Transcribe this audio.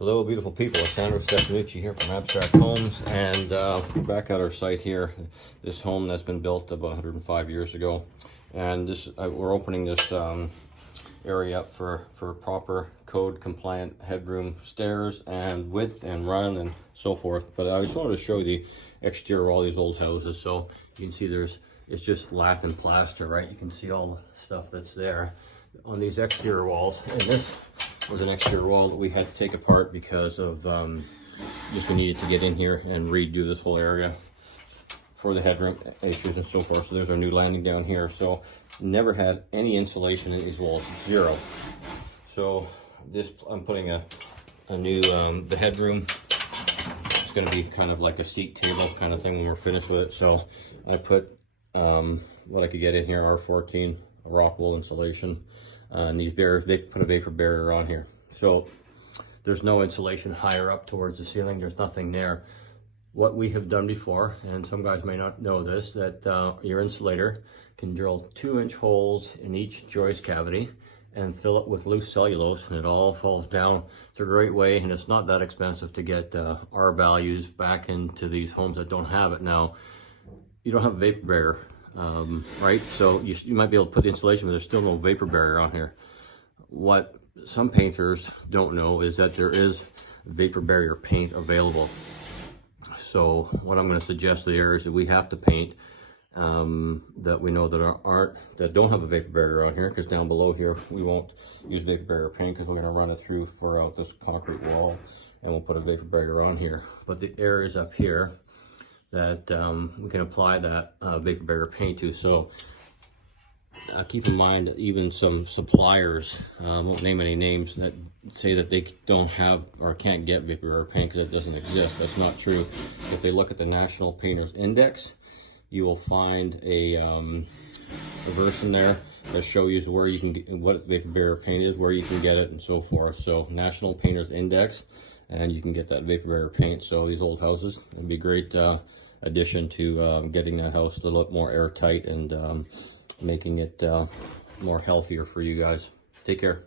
Hello, beautiful people. It's Sandro here from Abstract Homes, and we're back at our site here. This home that's been built about 105 years ago, and this we're opening this area up for proper code compliant headroom, stairs and width and run and so forth. But I just wanted to show you the exterior of all these old houses. So you can see it's just lath and plaster, right? You can see all the stuff that's there on these exterior walls, and this was an exterior wall that we had to take apart because of just we needed to get in here and redo this whole area for the headroom issues and so forth. So there's our new landing down here. So never had any insulation in these walls, zero. So this, I'm putting a new the headroom. It's going to be kind of like a seat table kind of thing when we're finished with it. So I put what I could get in here, R14 rock wool insulation. And these barriers, they put a vapor barrier on here. So there's no insulation higher up towards the ceiling. There's nothing there. What we have done before, and some guys may not know this, that your insulator can drill 2-inch holes in each joist cavity and fill it with loose cellulose, and it all falls down. It's a great way, and it's not that expensive to get R values back into these homes that don't have it. Now, you don't have a vapor barrier. Right, so you might be able to put the insulation, but there's still no vapor barrier on here. What some painters don't know is that there is vapor barrier paint available. So what I'm going to suggest to the areas that we have to paint that we know that don't have a vapor barrier on here, because down below here we won't use vapor barrier paint because we're going to run it through throughout this concrete wall, and we'll put a vapor barrier on here. But the areas up here that we can apply that vapor barrier paint to. So keep in mind that even some suppliers, won't name any names, that say that they don't have or can't get vapor barrier paint because it doesn't exist. That's not true. If they look at the National Painters Index, you will find a version there that shows you where you can get what vapor barrier paint is, where you can get it, and so forth. So National Painters Index, and you can get that vapor barrier paint. So these old houses, it'd be a great addition to getting that house a little bit more airtight and making it more healthier for you guys. Take care.